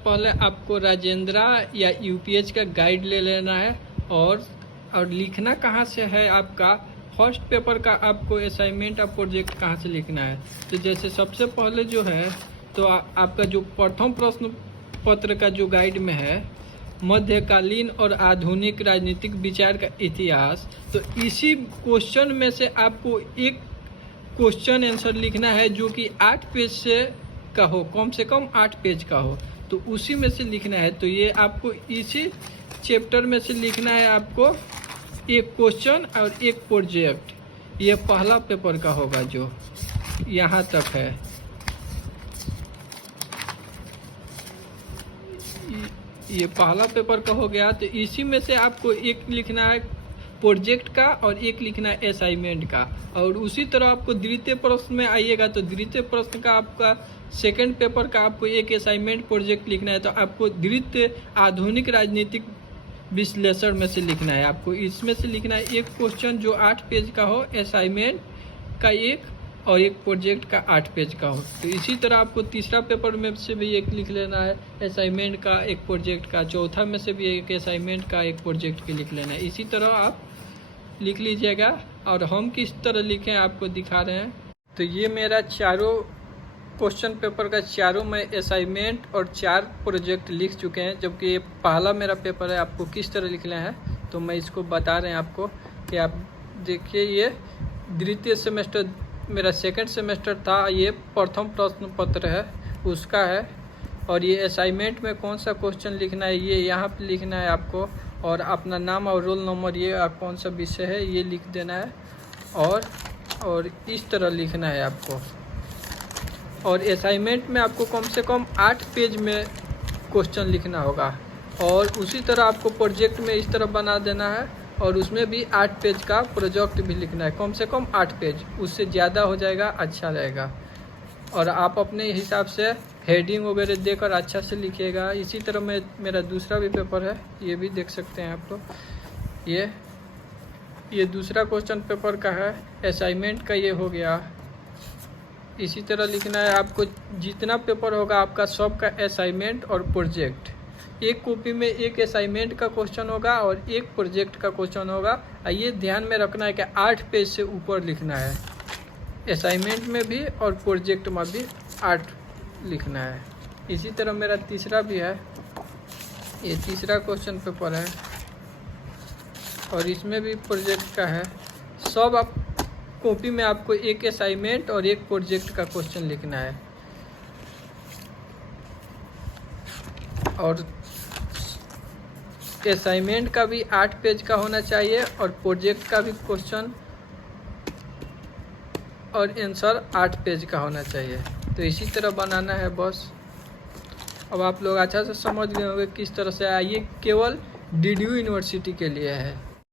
पहले आपको राजेंद्रा या यूपीएच का गाइड ले लेना है और लिखना कहाँ से है आपका फर्स्ट पेपर का आपको असाइनमेंट और प्रोजेक्ट कहाँ से लिखना है। तो जैसे सबसे पहले जो है तो आपका जो प्रथम प्रश्न पत्र का जो गाइड में है मध्यकालीन और आधुनिक राजनीतिक विचार का इतिहास, तो इसी क्वेश्चन में से आपको एक क्वेश्चन आंसर लिखना है जो कि 8 पेज से का हो, कम से कम 8 पेज का हो, तो उसी में से लिखना है। तो ये आपको इसी चैप्टर में से लिखना है, आपको एक क्वेश्चन और एक प्रोजेक्ट। ये पहला पेपर का होगा जो यहाँ तक है। ये पहला पेपर का हो गया। तो इसी में से आपको एक लिखना है प्रोजेक्ट का और एक लिखना है असाइनमेंट का। और उसी तरह आपको द्वितीय प्रश्न में आइएगा तो द्वितीय प्रश्न का आपका सेकंड पेपर का आपको एक असाइनमेंट प्रोजेक्ट लिखना है। तो आपको द्वितीय आधुनिक राजनीतिक विश्लेषण में से लिखना है। आपको इसमें से लिखना है एक क्वेश्चन जो 8 पेज का हो, असाइनमेंट का एक और एक प्रोजेक्ट का 8 पेज का हो। तो इसी तरह आपको तीसरा पेपर में से भी एक लिख लेना है असाइनमेंट का, एक प्रोजेक्ट का। चौथा में से भी एक असाइनमेंट का, एक प्रोजेक्ट के लिख लेना है। इसी तरह आप लिख लीजिएगा। और हम किस तरह लिखें आपको दिखा रहे हैं। तो ये मेरा चारों क्वेश्चन पेपर का चारों में असाइनमेंट और 4 प्रोजेक्ट लिख चुके हैं, जबकि ये पहला मेरा पेपर है। आपको किस तरह लिखना है तो मैं इसको बता रहे हैं आपको कि आप देखिए। ये द्वितीय सेमेस्टर मेरा सेकंड सेमेस्टर था, ये प्रथम प्रश्न पत्र है उसका है। और ये असाइनमेंट में कौन सा क्वेश्चन लिखना है ये यहाँ पे लिखना है आपको, और अपना नाम और रोल नंबर, ये कौन सा विषय है ये लिख देना है। और इस तरह लिखना है आपको। और असाइनमेंट में आपको कम से कम 8 पेज में क्वेश्चन लिखना होगा। और उसी तरह आपको प्रोजेक्ट में इस तरह बना देना है और उसमें भी 8 पेज का प्रोजेक्ट भी लिखना है, कम से कम 8 पेज। उससे ज़्यादा हो जाएगा अच्छा रहेगा। और आप अपने हिसाब से हेडिंग वगैरह देकर अच्छा से लिखिएगा। इसी तरह मेरा दूसरा भी पेपर है, ये भी देख सकते हैं आप लोग। ये दूसरा क्वेश्चन पेपर का है, असाइनमेंट का ये हो गया। इसी तरह लिखना है आपको। जितना पेपर होगा आपका सब का असाइनमेंट और प्रोजेक्ट, एक कॉपी में एक असाइनमेंट का क्वेश्चन होगा और एक प्रोजेक्ट का क्वेश्चन होगा। ये ध्यान में रखना है कि 8 पेज से ऊपर लिखना है। असाइनमेंट में भी और प्रोजेक्ट में भी 8 लिखना है। इसी तरह मेरा तीसरा भी है, ये तीसरा क्वेश्चन पेपर है और इसमें भी प्रोजेक्ट का है। सब आप कॉपी में आपको एक असाइनमेंट और एक प्रोजेक्ट का क्वेश्चन लिखना है। और असाइनमेंट का भी 8 पेज का होना चाहिए और प्रोजेक्ट का भी क्वेश्चन और आंसर 8 पेज का होना चाहिए। तो इसी तरह बनाना है बस। अब आप लोग अच्छा से समझ गए होंगे किस तरह से। ये केवल DDU यूनिवर्सिटी के लिए है।